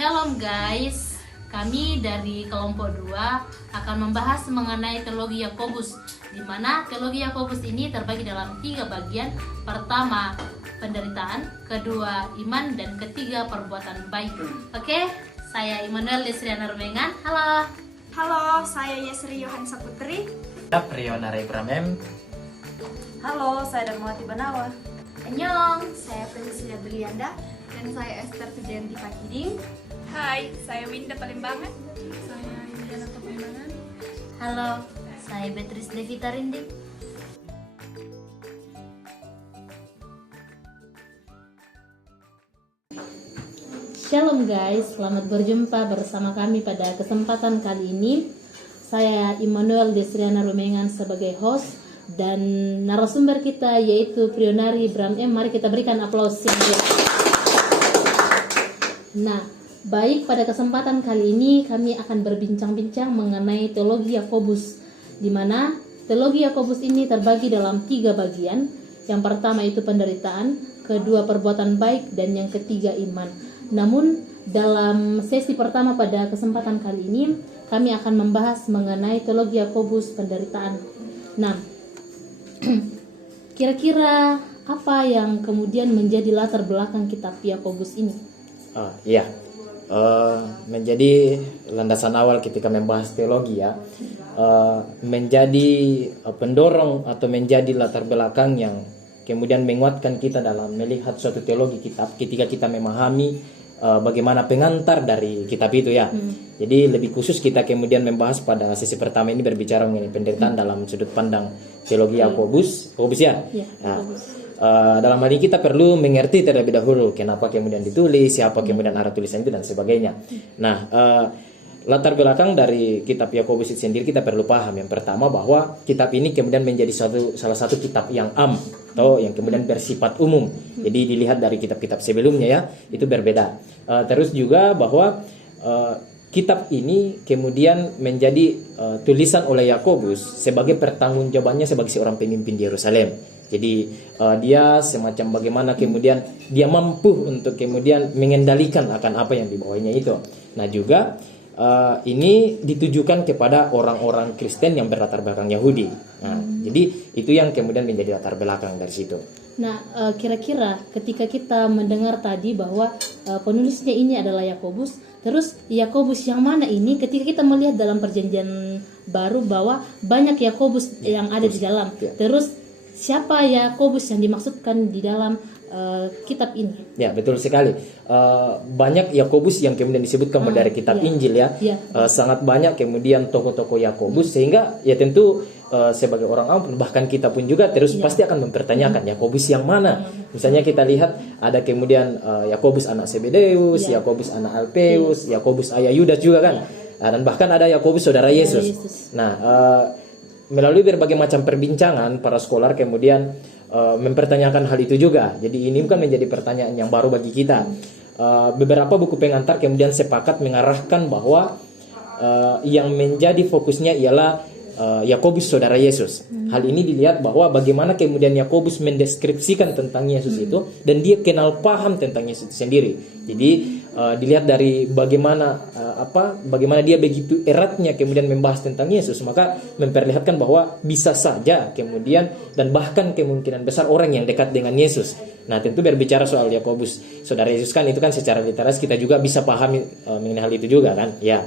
Shalom guys, kami dari kelompok 2 akan membahas mengenai teologi Yakobus, di mana teologi Yakobus ini terbagi dalam 3 bagian. Pertama, penderitaan, kedua, iman, dan ketiga, perbuatan baik. Oke, saya Immanuel Desriana Rumengan. Halo. Halo, saya Yesri Yohansa Putri. Priyona Pramem. Halo, saya Darmawati Banawa. Annyeong, saya Felisida Belianda. Dan saya Esther Pujianti Pakiding. Hai, saya Winda Palimbangan. Saya Indiana Palimbangan. Halo, saya Beatrice Devita Rinding. Shalom guys, selamat berjumpa bersama kami pada kesempatan kali ini. Saya Immanuel Desriana Rumengan sebagai host dan narasumber kita yaitu Prionari Bram M. Mari kita berikan aplaus yang meriah. Nah, baik, pada kesempatan kali ini kami akan berbincang-bincang mengenai teologi Yakobus, di mana teologi Yakobus ini terbagi dalam 3 bagian. Yang pertama itu penderitaan, kedua perbuatan baik, dan yang ketiga iman. Namun dalam sesi pertama pada kesempatan kali ini kami akan membahas mengenai teologi Yakobus penderitaan. Nah, kira-kira apa yang kemudian menjadi latar belakang kitab Yakobus ini? Menjadi landasan awal ketika membahas teologi ya, menjadi pendorong atau menjadi latar belakang yang kemudian menguatkan kita dalam melihat suatu teologi kitab ketika kita memahami bagaimana pengantar dari kitab itu ya. Jadi lebih khusus kita kemudian membahas pada sesi pertama ini berbicara mengenai penderitaan dalam sudut pandang teologi Yakobus ya. Dalam hal ini kita perlu mengerti terlebih dahulu kenapa kemudian ditulis, siapa kemudian arah tulisan itu dan sebagainya. Nah, latar belakang dari kitab Yakobus itu sendiri kita perlu paham. Yang pertama bahwa kitab ini kemudian menjadi salah satu kitab yang atau yang kemudian bersifat umum. Jadi dilihat dari kitab-kitab sebelumnya ya, itu berbeda. Terus juga bahwa kitab ini kemudian menjadi tulisan oleh Yakobus sebagai pertanggungjawabannya sebagai seorang pemimpin di Yerusalem. Jadi dia semacam bagaimana kemudian dia mampu untuk kemudian mengendalikan akan apa yang dibawanya itu. Nah juga ini ditujukan kepada orang-orang Kristen yang berlatar belakang Yahudi. Nah, jadi itu yang kemudian menjadi latar belakang dari situ. Nah, kira-kira ketika kita mendengar tadi bahwa penulisnya ini adalah Yakobus, terus Yakobus yang mana ini? Ketika kita melihat dalam perjanjian baru bahwa banyak Yakobus yang ada di dalam. Terus siapa Yakobus yang dimaksudkan di dalam kitab ini? Ya, betul sekali. Banyak Yakobus yang kemudian disebutkan dari kitab Injil ya. Sangat banyak kemudian tokoh-tokoh Yakobus sehingga ya tentu sebagai orang awam bahkan kita pun juga terus pasti akan mempertanyakan Yakobus yang mana. Misalnya kita lihat ada kemudian Yakobus anak Zebedeus, Yakobus anak Alpeus, Yakobus ayah Yudas juga kan. Dan bahkan ada Yakobus saudara Yesus. Nah, melalui berbagai macam perbincangan, para scholar kemudian mempertanyakan hal itu juga. Jadi ini bukan menjadi pertanyaan yang baru bagi kita. Beberapa buku pengantar kemudian sepakat mengarahkan bahwa yang menjadi fokusnya ialah Yakobus saudara Yesus. Hal ini dilihat bahwa bagaimana kemudian Yakobus mendeskripsikan tentang Yesus itu dan dia kenal paham tentang Yesus itu sendiri. Jadi dilihat dari bagaimana dia begitu eratnya kemudian membahas tentang Yesus, maka memperlihatkan bahwa bisa saja kemudian dan bahkan kemungkinan besar orang yang dekat dengan Yesus. Nah, tentu berbicara soal Yakobus saudara Yesus kan itu kan secara literas kita juga bisa pahami mengenai hal itu juga kan ya.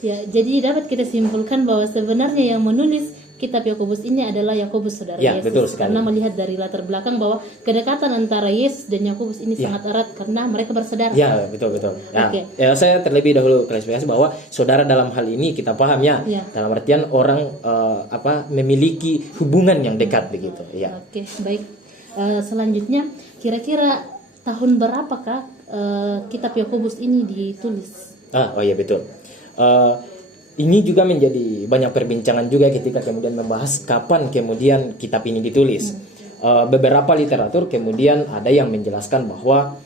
Ya, jadi dapat kita simpulkan bahwa sebenarnya yang menulis kitab Yakobus ini adalah Yakobus saudara Yesus. Betul sekali. Karena melihat dari latar belakang bahwa kedekatan antara Yesus dan Yakobus ini sangat erat karena mereka bersaudara. Ya, betul. Nah, saya terlebih dahulu klarifikasi bahwa saudara dalam hal ini kita paham ya. Dalam artian orang memiliki hubungan yang dekat begitu. Ya. Oke, baik. Selanjutnya, kira-kira tahun berapakah kitab Yakobus ini ditulis? Betul. Ini juga menjadi banyak perbincangan juga ketika kemudian membahas kapan kemudian kitab ini ditulis. Beberapa literatur kemudian ada yang menjelaskan bahwa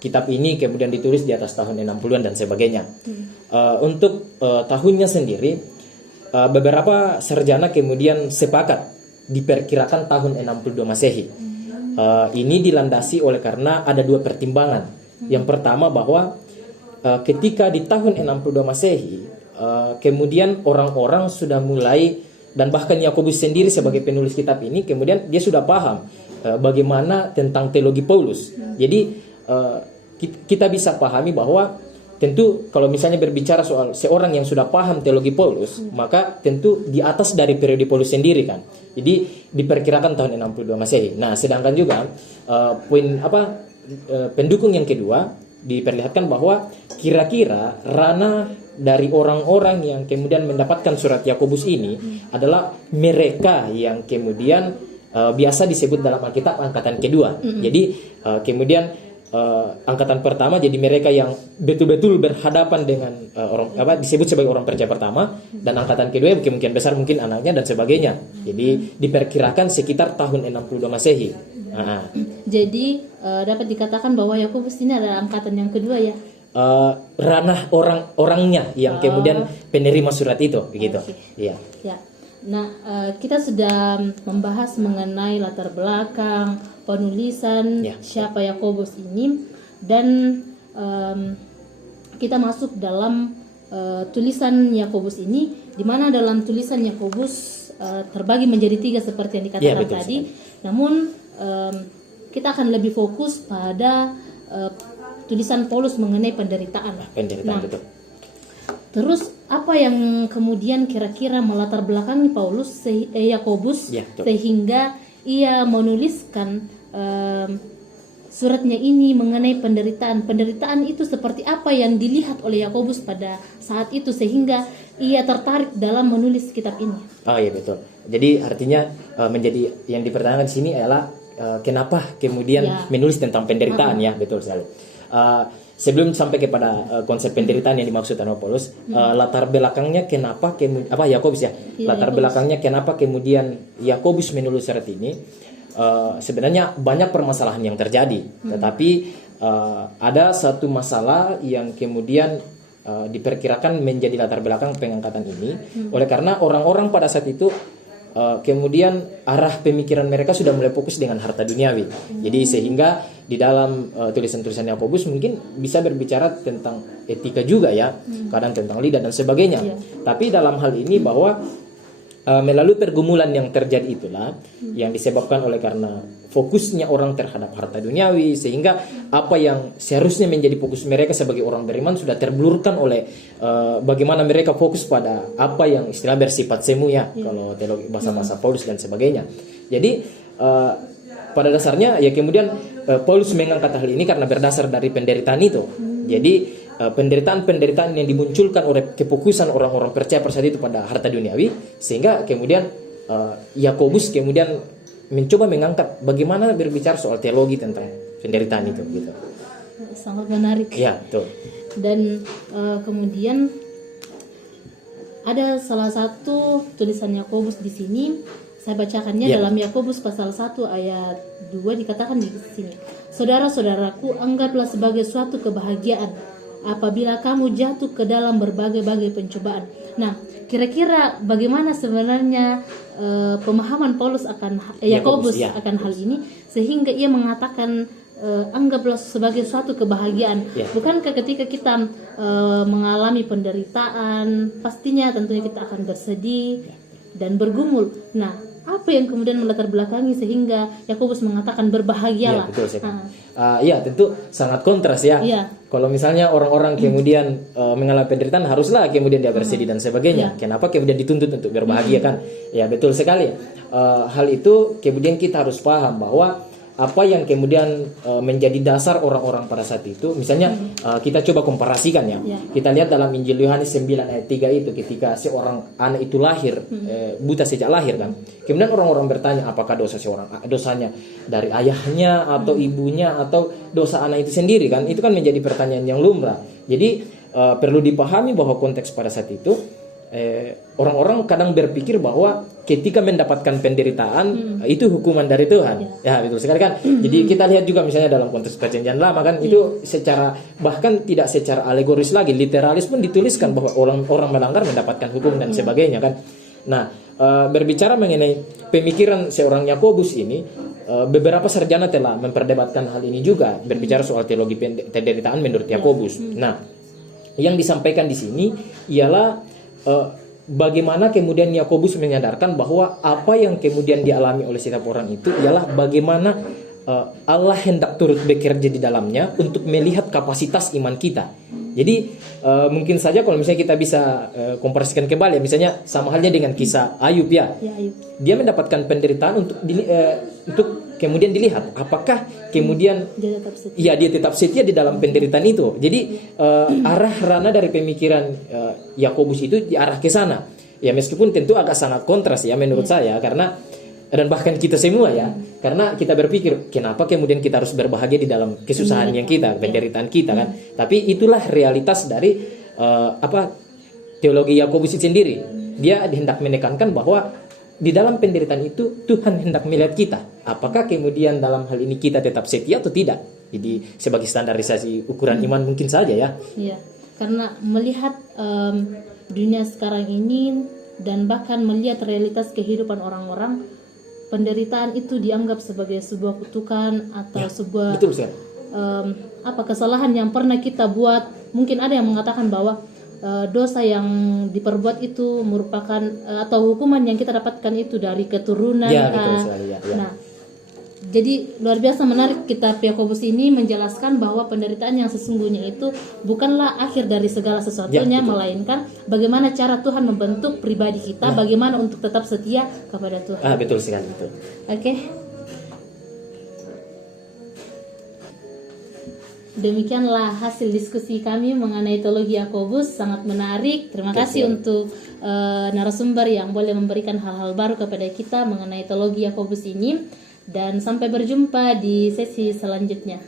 kitab ini kemudian ditulis di atas tahun 60-an dan sebagainya. Untuk tahunnya sendiri, beberapa sarjana kemudian sepakat diperkirakan tahun 62 Masehi. Ini dilandasi oleh karena ada 2 pertimbangan. Yang pertama bahwa ketika di tahun 62 Masehi kemudian orang-orang sudah mulai, dan bahkan Yakobus sendiri sebagai penulis kitab ini kemudian dia sudah paham bagaimana tentang teologi Paulus. Jadi kita bisa pahami bahwa tentu kalau misalnya berbicara soal seorang yang sudah paham teologi Paulus, maka tentu di atas dari periode Paulus sendiri kan. Jadi diperkirakan tahun 62 Masehi. Nah, sedangkan juga pendukung yang kedua diperlihatkan bahwa kira-kira ranah dari orang-orang yang kemudian mendapatkan surat Yakobus ini adalah mereka yang kemudian biasa disebut dalam Alkitab angkatan kedua. Jadi kemudian angkatan pertama jadi mereka yang betul-betul berhadapan dengan disebut sebagai orang percaya pertama, dan angkatan kedua kemungkinan besar mungkin anaknya dan sebagainya. Jadi diperkirakan sekitar tahun 62 Masehi. Jadi dapat dikatakan bahwa Yakobus ini adalah angkatan yang kedua ya. Ranah orangnya yang kemudian penerima surat itu begitu. Iya. Ya. Nah, kita sudah membahas mengenai latar belakang penulisan siapa Yakobus ini, dan kita masuk dalam tulisan Yakobus ini, di mana dalam tulisan Yakobus terbagi menjadi 3 seperti yang dikatakan tadi. Namun kita akan lebih fokus pada tulisan Paulus mengenai penderitaan. Betul. Terus apa yang kemudian kira-kira melatar belakangi Paulus Yakobus sehingga ia menuliskan suratnya ini mengenai penderitaan. Penderitaan itu seperti apa yang dilihat oleh Yakobus pada saat itu sehingga ia tertarik dalam menulis kitab ini. Oh iya betul. Jadi artinya menjadi yang dipertanyakan di sini adalah kenapa kemudian menulis tentang penderitaan ya, betul sekali. Sebelum sampai kepada konsep penderitaan yang dimaksud oleh Paulus, latar belakangnya kenapa Yakobus latar belakangnya kenapa kemudian Yakobus menulis surat ini, sebenarnya banyak permasalahan yang terjadi, tetapi ada satu masalah yang kemudian diperkirakan menjadi latar belakang pengangkatan ini, oleh karena orang-orang pada saat itu kemudian arah pemikiran mereka sudah mulai fokus dengan harta duniawi. Jadi sehingga di dalam tulisan-tulisan Yakobus mungkin bisa berbicara tentang etika juga ya, kadang tentang lidah dan sebagainya. Tapi dalam hal ini bahwa melalui pergumulan yang terjadi itulah yang disebabkan oleh karena fokusnya orang terhadap harta duniawi, sehingga apa yang seharusnya menjadi fokus mereka sebagai orang beriman sudah terblurkan oleh bagaimana mereka fokus pada apa yang istilah bersifat semu ya, kalau teologi bahasa-bahasa Paulus dan sebagainya. Jadi pada dasarnya ya kemudian Paulus mengangkat hal ini karena berdasar dari penderitaan itu. Jadi penderitaan-penderitaan yang dimunculkan oleh kefokusan orang-orang percaya pada saat itu pada harta duniawi, sehingga kemudian Yakobus kemudian mencoba mengangkat bagaimana berbicara soal teologi tentang penderitaan itu gitu. Sangat menarik. Ya, betul. Dan kemudian ada salah satu tulisan Yakobus di sini, saya bacakannya dalam Yakobus pasal 1 ayat 2 dikatakan di sini. Saudara-saudaraku, anggaplah sebagai suatu kebahagiaan apabila kamu jatuh ke dalam berbagai-bagai pencobaan. Nah, kira-kira bagaimana sebenarnya pemahaman Paulus akan Yakobus akan hal ini sehingga ia mengatakan anggaplah sebagai suatu kebahagiaan. Bukankah ketika kita mengalami penderitaan, pastinya tentunya kita akan bersedih dan bergumul. Nah, apa yang kemudian melatar belakangi sehingga Yakobus mengatakan berbahagialah? Ya, betul sekali. Tentu sangat kontras ya. Kalau misalnya orang-orang kemudian mengalami penderitaan, haruslah kemudian dia bersedih dan sebagainya. Kenapa kemudian dituntut untuk berbahagia kan? Ya betul sekali. Hal itu kemudian kita harus paham bahwa apa yang kemudian menjadi dasar orang-orang pada saat itu, misalnya kita coba komparasikan ya. Kita lihat dalam Injil Yohanes 9 ayat 3 itu, ketika seorang anak itu lahir buta sejak lahir kan. Kemudian orang-orang bertanya apakah dosanya dari ayahnya atau ibunya atau dosa anak itu sendiri kan. Itu kan menjadi pertanyaan yang lumrah. Jadi perlu dipahami bahwa konteks pada saat itu orang-orang kadang berpikir bahwa ketika mendapatkan penderitaan itu hukuman dari Tuhan. Ya betul sekali kan. Jadi kita lihat juga misalnya dalam konteks perjanjian lama kan, itu secara bahkan tidak secara alegoris lagi, literalis pun dituliskan bahwa orang melanggar mendapatkan hukum dan sebagainya kan. Nah, berbicara mengenai pemikiran seorang Yakobus ini, beberapa sarjana telah memperdebatkan hal ini juga, berbicara soal teologi penderitaan menurut Yakobus. Nah, yang disampaikan di sini ialah bagaimana kemudian Yakobus menyadarkan bahwa apa yang kemudian dialami oleh setiap orang itu ialah bagaimana Allah hendak turut bekerja di dalamnya untuk melihat kapasitas iman kita. Jadi mungkin saja kalau misalnya kita bisa komparasikan kembali ya, misalnya sama halnya dengan kisah Ayub ya. Ya, Ayub. Dia mendapatkan penderitaan untuk kemudian dilihat apakah kemudian Dia tetap setia. iya dia tetap setia di dalam penderitaan itu. Jadi arah rana dari pemikiran Yakobus itu diarah ke sana. Ya meskipun tentu agak sangat kontras ya menurut saya, karena dan bahkan kita semua ya, karena kita berpikir kenapa kemudian kita harus berbahagia di dalam kesusahan yang kita, penderitaan kita kan. Tapi itulah realitas dari teologi Yakobus itu sendiri. Dia hendak menekankan bahwa di dalam penderitaan itu Tuhan hendak melihat kita. Apakah kemudian dalam hal ini kita tetap setia atau tidak? Jadi sebagai standarisasi ukuran iman mungkin saja ya. Iya, karena melihat dunia sekarang ini dan bahkan melihat realitas kehidupan orang-orang, penderitaan itu dianggap sebagai sebuah kutukan atau sebuah Betul sekali. Kesalahan yang pernah kita buat. Mungkin ada yang mengatakan bahwa dosa yang diperbuat itu merupakan atau hukuman yang kita dapatkan itu dari keturunan. Ya, betul sekali, ya. Nah, jadi luar biasa menarik kitab Yakobus ini menjelaskan bahwa penderitaan yang sesungguhnya itu bukanlah akhir dari segala sesuatunya, melainkan bagaimana cara Tuhan membentuk pribadi kita, bagaimana untuk tetap setia kepada Tuhan. Betul sekali betul. Oke. Demikianlah hasil diskusi kami mengenai teologi Yakobus, sangat menarik. Terima kasih untuk narasumber yang boleh memberikan hal-hal baru kepada kita mengenai teologi Yakobus ini. Dan sampai berjumpa di sesi selanjutnya.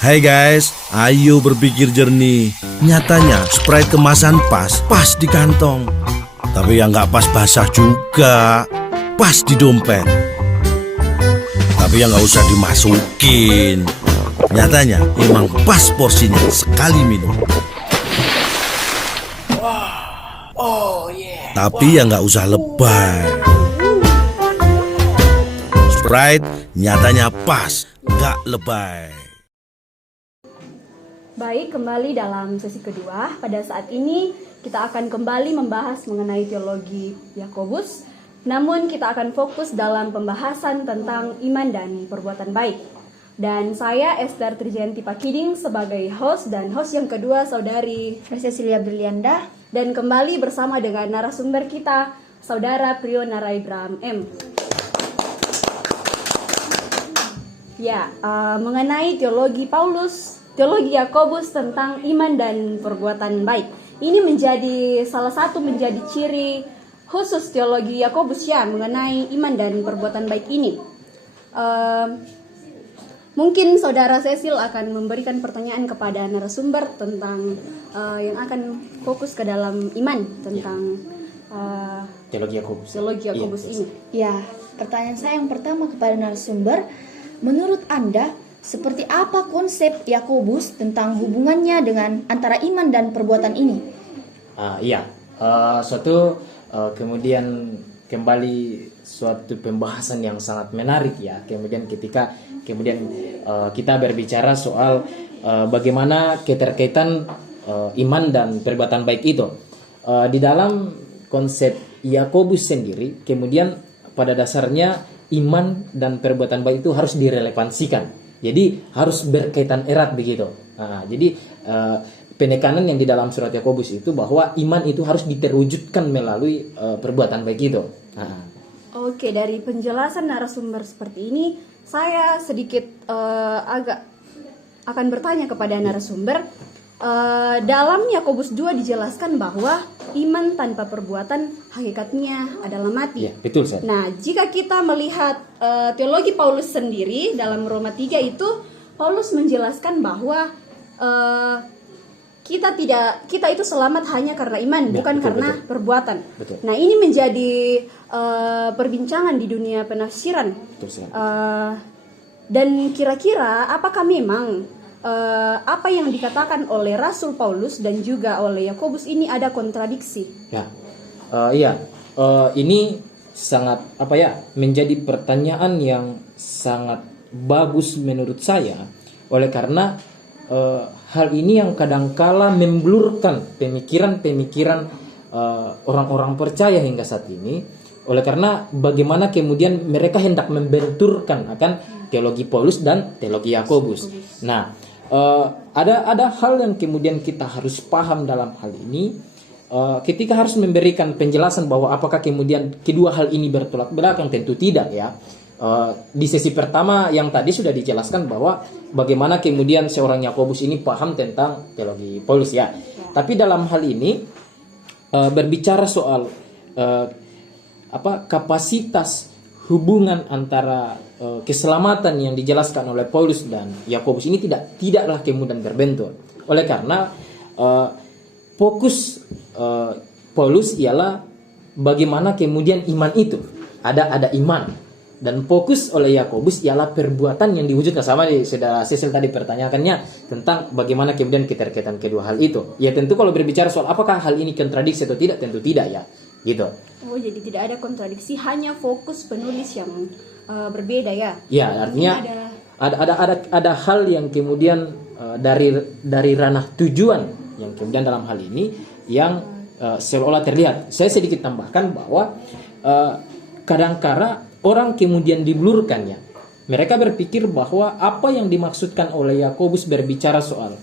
Hai guys, ayo berpikir jernih. Nyatanya Sprite kemasan pas di kantong. Tapi yang nggak pas basah juga, pas di dompet. Tapi yang nggak usah dimasukin. Nyatanya emang pas porsinya sekali minum. Tapi yang nggak usah lebay. Sprite nyatanya pas, nggak lebay. Baik, kembali dalam sesi kedua. Pada saat ini kita akan kembali membahas mengenai teologi Yakobus. Namun kita akan fokus dalam pembahasan tentang iman dan perbuatan baik. Dan saya Esther Trijenti Pakiding sebagai host, dan host yang kedua saudari Cecilia Brilianda. Dan kembali bersama dengan narasumber kita, Saudara Priyo Naraibraham M. Ya, mengenai teologi Yakobus tentang iman dan perbuatan baik. Ini menjadi salah satu ciri khusus teologi Yakobus ya, mengenai iman dan perbuatan baik ini. Mungkin Saudara Cecil akan memberikan pertanyaan kepada narasumber tentang yang akan fokus ke dalam iman tentang Teologi Yakobus. Ini. Ya, pertanyaan saya yang pertama kepada narasumber, menurut Anda seperti apa konsep Yakobus tentang hubungannya dengan antara iman dan perbuatan ini? Kemudian kembali suatu pembahasan yang sangat menarik ya. Kemudian ketika kita berbicara soal bagaimana keterkaitan iman dan perbuatan baik itu di dalam konsep Yakobus sendiri. Kemudian pada dasarnya iman dan perbuatan baik itu harus direlevansikan. Jadi harus berkaitan erat begitu. Jadi penekanan yang di dalam surat Yakobus itu bahwa iman itu harus diterwujudkan melalui perbuatan baik itu. Oke, dari penjelasan narasumber seperti ini, saya sedikit agak akan bertanya kepada narasumber. Dalam Yakobus 2 dijelaskan bahwa iman tanpa perbuatan hakikatnya adalah mati. Ya, betul saya. Nah, jika kita melihat teologi Paulus sendiri dalam Roma 3 itu, Paulus menjelaskan bahwa kita itu selamat hanya karena iman, bukan karena perbuatan. Betul. Nah, ini menjadi perbincangan di dunia penafsiran. Dan kira-kira apakah memang apa yang dikatakan oleh Rasul Paulus dan juga oleh Yakobus ini ada kontradiksi? Ya, ini sangat menjadi pertanyaan yang sangat bagus menurut saya. Oleh karena hal ini yang kadangkala memblurkan pemikiran-pemikiran orang-orang percaya hingga saat ini. Oleh karena bagaimana kemudian mereka hendak membenturkan akan teologi Paulus dan teologi Yakobus. Nah, ada hal yang kemudian kita harus paham dalam hal ini. Ketika harus memberikan penjelasan bahwa apakah kemudian kedua hal ini bertolak belakang, tentu tidak ya. Di sesi pertama yang tadi sudah dijelaskan bahwa bagaimana kemudian seorang Yakobus ini paham tentang teologi Paulus ya. Tapi dalam hal ini berbicara soal kapasitas hubungan antara keselamatan yang dijelaskan oleh Paulus dan Yakobus ini tidaklah kemudian berbentur. Oleh karena fokus Paulus ialah bagaimana kemudian iman itu ada iman, dan fokus oleh Yakobus ialah perbuatan yang diwujudkan. Sama di saudara Cecil tadi pertanyaannya tentang bagaimana kemudian keterkaitan kedua hal itu. Ya tentu kalau berbicara soal apakah hal ini kontradiksi atau tidak, tentu tidak ya, gitu. Oh, jadi tidak ada kontradiksi, hanya fokus penulis yang berbeda ya. Ya, artinya ada hal yang kemudian dari ranah tujuan yang kemudian dalam hal ini yang seolah-olah terlihat. Saya sedikit tambahkan bahwa kadangkala orang kemudian diblurkannya. Mereka berpikir bahwa apa yang dimaksudkan oleh Yakobus berbicara soal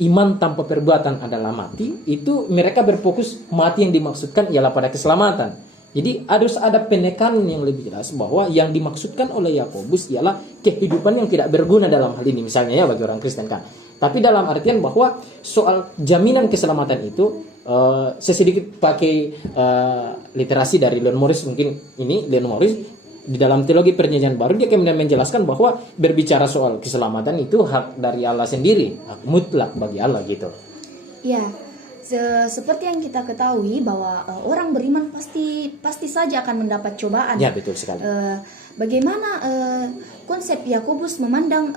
iman tanpa perbuatan adalah mati, itu mereka berfokus mati yang dimaksudkan ialah pada keselamatan. Jadi harus ada penekanan yang lebih jelas bahwa yang dimaksudkan oleh Yakobus ialah kehidupan yang tidak berguna dalam hal ini, misalnya ya bagi orang Kristen kan. Tapi dalam artian bahwa soal jaminan keselamatan itu, saya sedikit pakai literasi dari Leon Morris, mungkin ini Leon Morris di dalam teologi perjanjian baru dia kemudian menjelaskan bahwa berbicara soal keselamatan itu hak dari Allah sendiri, hak mutlak bagi Allah gitu. Ya, seperti yang kita ketahui bahwa orang beriman pasti saja akan mendapat cobaan. Ya, betul sekali. Bagaimana konsep Yakobus memandang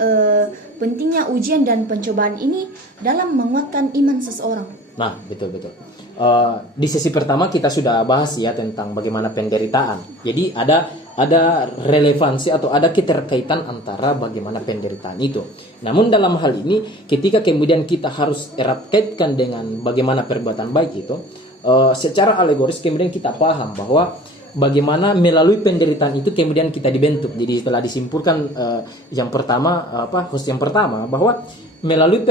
pentingnya ujian dan pencobaan ini dalam menguatkan iman seseorang? Nah, betul. Di sesi pertama kita sudah bahas ya tentang bagaimana penderitaan. Jadi ada relevansi atau ada keterkaitan antara bagaimana penderitaan itu. Namun dalam hal ini ketika kemudian kita harus erat kaitkan dengan bagaimana perbuatan baik itu, secara alegoris kemudian kita paham bahwa bagaimana melalui penderitaan itu kemudian kita dibentuk. Jadi setelah disimpulkan yang pertama host yang pertama bahwa melalui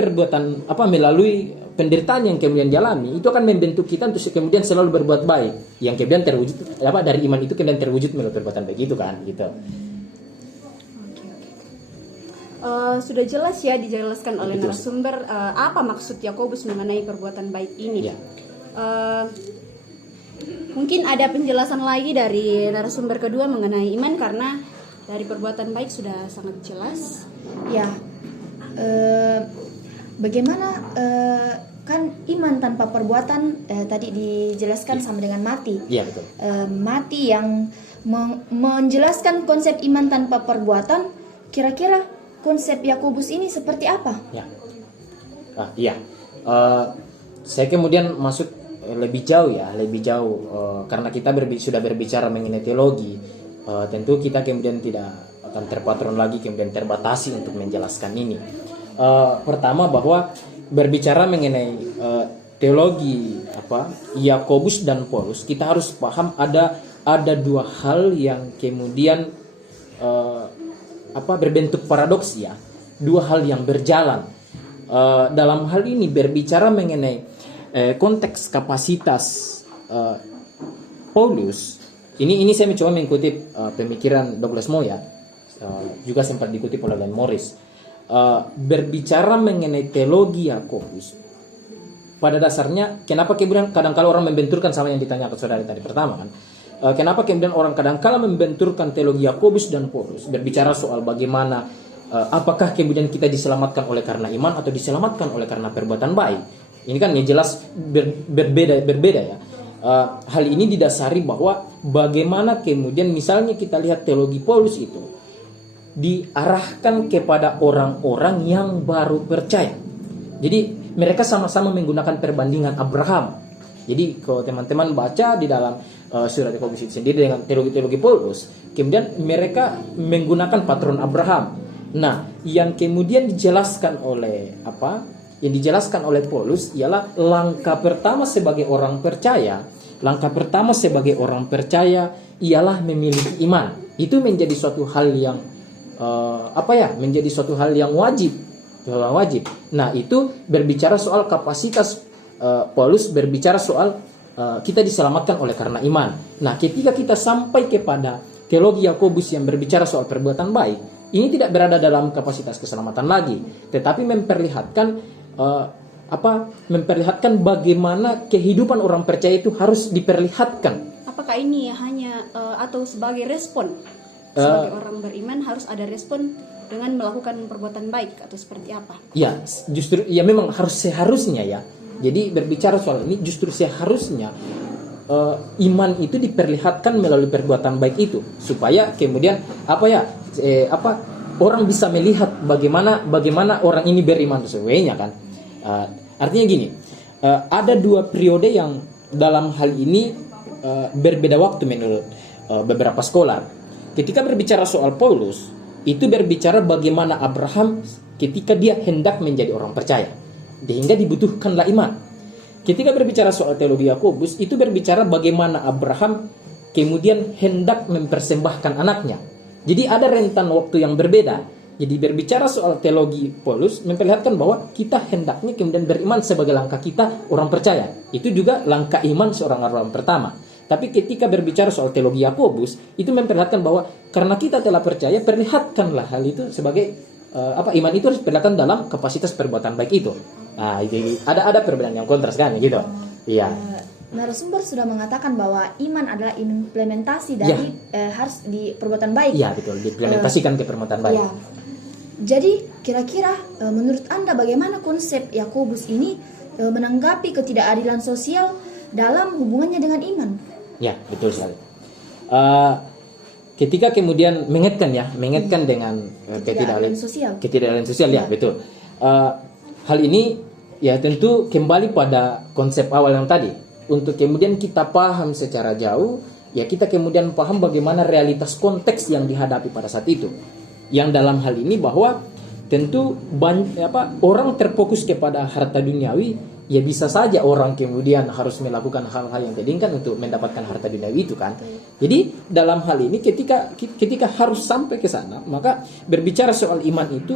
penderitaan yang kemudian dialami itu akan membentuk kita untuk kemudian selalu berbuat baik, yang kemudian terwujud dari iman itu kemudian terwujud melalui perbuatan baik itu kan gitu. Sudah jelas ya dijelaskan oleh narasumber apa maksud Yakobus mengenai perbuatan baik ini. Ya. Mungkin ada penjelasan lagi dari narasumber kedua mengenai iman, karena dari perbuatan baik sudah sangat jelas. Ya, bagaimana kan iman tanpa perbuatan tadi dijelaskan sama dengan mati. Iya betul. Mati yang menjelaskan konsep iman tanpa perbuatan. Kira-kira konsep Yakobus ini seperti apa? Ya, iya. Saya kemudian masuk lebih jauh karena kita sudah berbicara mengenai teologi. Tentu kita kemudian tidak akan terpatron lagi kemudian terbatasi untuk menjelaskan ini. Pertama bahwa berbicara mengenai teologi Yakobus dan Paulus, kita harus paham ada dua hal yang kemudian berbentuk paradoks ya, dua hal yang berjalan. Dalam hal ini berbicara mengenai konteks kapasitas Paulus, ini saya mencoba mengutip pemikiran Douglas Moo ya, juga sempat dikutip oleh Leon Morris. Berbicara mengenai teologi Yakobus, pada dasarnya kenapa kemudian kadang-kala orang membenturkan sama yang ditanya ke saudara tadi pertama kan, kenapa kemudian orang kadang-kala membenturkan teologi Yakobus dan Paulus, berbicara soal bagaimana apakah kemudian kita diselamatkan oleh karena iman atau diselamatkan oleh karena perbuatan baik. Ini kan yang jelas berbeda ya. Hal ini didasari bahwa bagaimana kemudian misalnya kita lihat teologi Paulus itu diarahkan kepada orang-orang yang baru percaya. Jadi mereka sama-sama menggunakan perbandingan Abraham. Jadi kalau teman-teman baca di dalam surat Yakobus itu sendiri dengan teologi Paulus, kemudian mereka menggunakan patron Abraham. Nah, yang kemudian dijelaskan oleh apa? Yang dijelaskan oleh Paulus ialah langkah pertama sebagai orang percaya. Langkah pertama sebagai orang percaya ialah memiliki iman. Itu menjadi suatu hal yang menjadi suatu hal yang wajib. Nah, itu berbicara soal kapasitas. Paulus berbicara soal kita diselamatkan oleh karena iman. Nah, ketika kita sampai kepada teologi Yakobus yang berbicara soal perbuatan baik, ini tidak berada dalam kapasitas keselamatan lagi, tetapi memperlihatkan bagaimana kehidupan orang percaya itu harus diperlihatkan. Apakah ini hanya atau sebagai respon sebagai orang beriman harus ada respon dengan melakukan perbuatan baik atau seperti apa? Ya, justru ya memang seharusnya ya. Jadi berbicara soal ini justru seharusnya iman itu diperlihatkan melalui perbuatan baik itu supaya kemudian orang bisa melihat bagaimana orang ini beriman sesuainya kan. Artinya gini, ada dua periode yang dalam hal ini berbeda waktu menurut beberapa scholar. Ketika berbicara soal Paulus, itu berbicara bagaimana Abraham ketika dia hendak menjadi orang percaya, sehingga dibutuhkanlah iman. Ketika berbicara soal teologi Yakobus, itu berbicara bagaimana Abraham kemudian hendak mempersembahkan anaknya. Jadi ada rentan waktu yang berbeda. Jadi berbicara soal teologi Paulus memperlihatkan bahwa kita hendaknya kemudian beriman sebagai langkah kita orang percaya. Itu juga langkah iman seorang orang pertama. Tapi ketika berbicara soal teologi Yakobus, itu memperlihatkan bahwa karena kita telah percaya, perlihatkanlah hal itu sebagai iman itu harus diperlihatkan dalam kapasitas perbuatan baik itu. Nah, jadi ada perbedaan yang kontras kan gitu. Iya. Narasumber sudah mengatakan bahwa iman adalah implementasi dari harus di perbuatan baik. Iya, betul, diimplementasikan ke perbuatan baik. Ya. Jadi kira-kira menurut Anda bagaimana konsep Yakobus ini menanggapi ketidakadilan sosial dalam hubungannya dengan iman? Ya, betul sekali. Ketika kemudian mengaitkan dengan ketidakadilan sosial, ya betul. Hal ini ya tentu kembali pada konsep awal yang tadi. Untuk kemudian kita paham secara jauh, ya kita kemudian paham bagaimana realitas konteks yang dihadapi pada saat itu. Yang dalam hal ini bahwa tentu orang terfokus kepada harta duniawi, ya bisa saja orang kemudian harus melakukan hal-hal yang diinginkan untuk mendapatkan harta duniawi itu kan. Jadi dalam hal ini ketika harus sampai ke sana, maka berbicara soal iman itu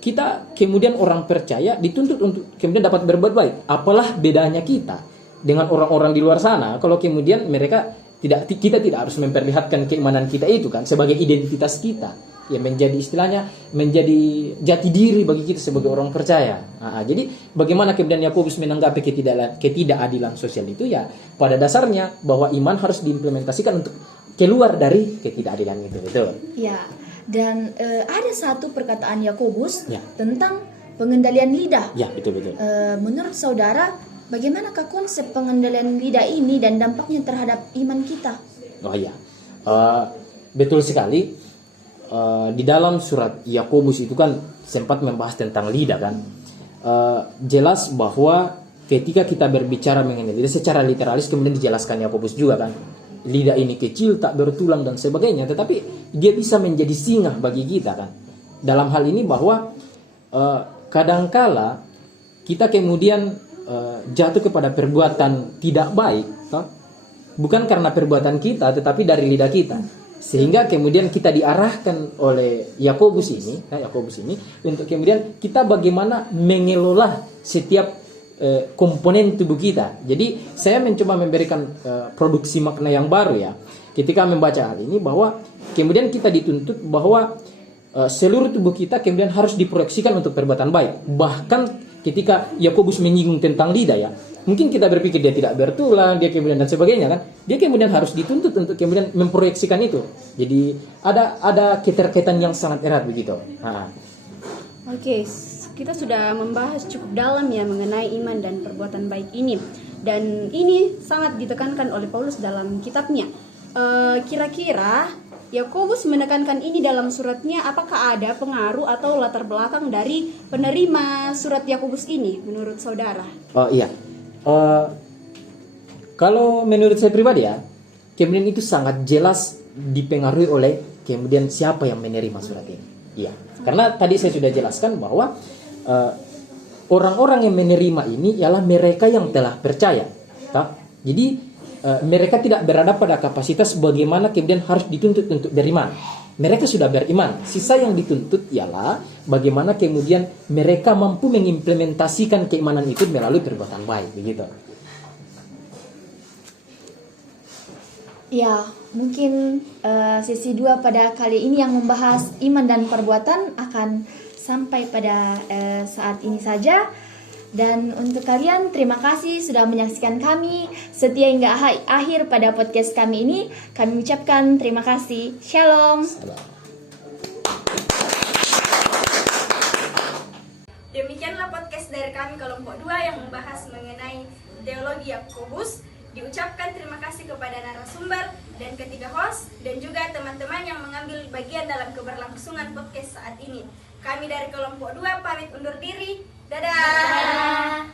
kita kemudian orang percaya dituntut untuk kemudian dapat berbuat baik. Apalah bedanya kita dengan orang-orang di luar sana kalau kemudian kita tidak harus memperlihatkan keimanan kita itu kan sebagai identitas kita. Ya menjadi istilahnya menjadi jati diri bagi kita sebagai orang percaya. Jadi bagaimana kemudian Yakobus menanggapi ketidakadilan sosial itu ya pada dasarnya bahwa iman harus diimplementasikan untuk keluar dari ketidakadilan itu, betul. Ya, dan ada satu perkataan Yakobus tentang pengendalian lidah. Ya, betul. Menurut saudara, bagaimanakah konsep pengendalian lidah ini dan dampaknya terhadap iman kita? Oh iya, betul sekali. Di dalam surat Yakobus itu kan sempat membahas tentang lidah kan. Jelas bahwa ketika kita berbicara mengenai lidah secara literalis kemudian dijelaskan Yakobus juga kan. Lidah ini kecil, tak bertulang dan sebagainya, tetapi dia bisa menjadi singa bagi kita kan. Dalam hal ini bahwa kadangkala kita kemudian jatuh kepada perbuatan tidak baik, bukan karena perbuatan kita tetapi dari lidah kita. Sehingga kemudian kita diarahkan oleh Yakobus ini untuk kemudian kita bagaimana mengelola setiap komponen tubuh kita. Jadi saya mencoba memberikan produksi makna yang baru ya ketika membaca hal ini, bahwa kemudian kita dituntut bahwa seluruh tubuh kita kemudian harus diproyeksikan untuk perbuatan baik. Bahkan ketika Yakobus menyinggung tentang lidah ya, mungkin kita berpikir dia tidak bertulang, dia kemudian dan sebagainya kan. Dia kemudian harus dituntut untuk kemudian memproyeksikan itu. Jadi ada keterkaitan yang sangat erat begitu. Oke, kita sudah membahas cukup dalam ya mengenai iman dan perbuatan baik ini. Dan ini sangat ditekankan oleh Paulus dalam kitabnya. Kira-kira Yakobus menekankan ini dalam suratnya, apakah ada pengaruh atau latar belakang dari penerima surat Yakobus ini menurut saudara? Oh iya. Kalau menurut saya pribadi ya, kemudian itu sangat jelas dipengaruhi oleh kemudian siapa yang menerima surat ini. Iya, karena tadi saya sudah jelaskan bahwa orang-orang yang menerima ini ialah mereka yang telah percaya. Tak? Jadi mereka tidak berada pada kapasitas bagaimana kemudian harus dituntut untuk beriman. Mereka sudah beriman. Sisa yang dituntut ialah bagaimana kemudian mereka mampu mengimplementasikan keimanan itu melalui perbuatan baik, begitu. Ya, mungkin sesi 2 pada kali ini yang membahas iman dan perbuatan akan sampai pada saat ini saja. Dan untuk kalian, terima kasih sudah menyaksikan kami setia hingga akhir pada podcast kami ini. Kami ucapkan terima kasih. Shalom. Demikianlah podcast dari kami kelompok 2 yang membahas mengenai teologi Yakobus. Diucapkan terima kasih kepada narasumber dan ketiga host dan juga teman-teman yang mengambil bagian dalam keberlangsungan podcast saat ini. Kami dari kelompok 2 pamit undur diri. Dadah.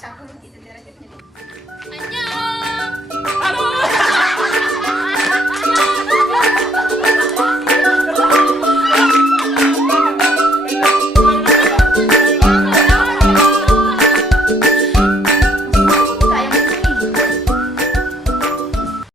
Cakep itu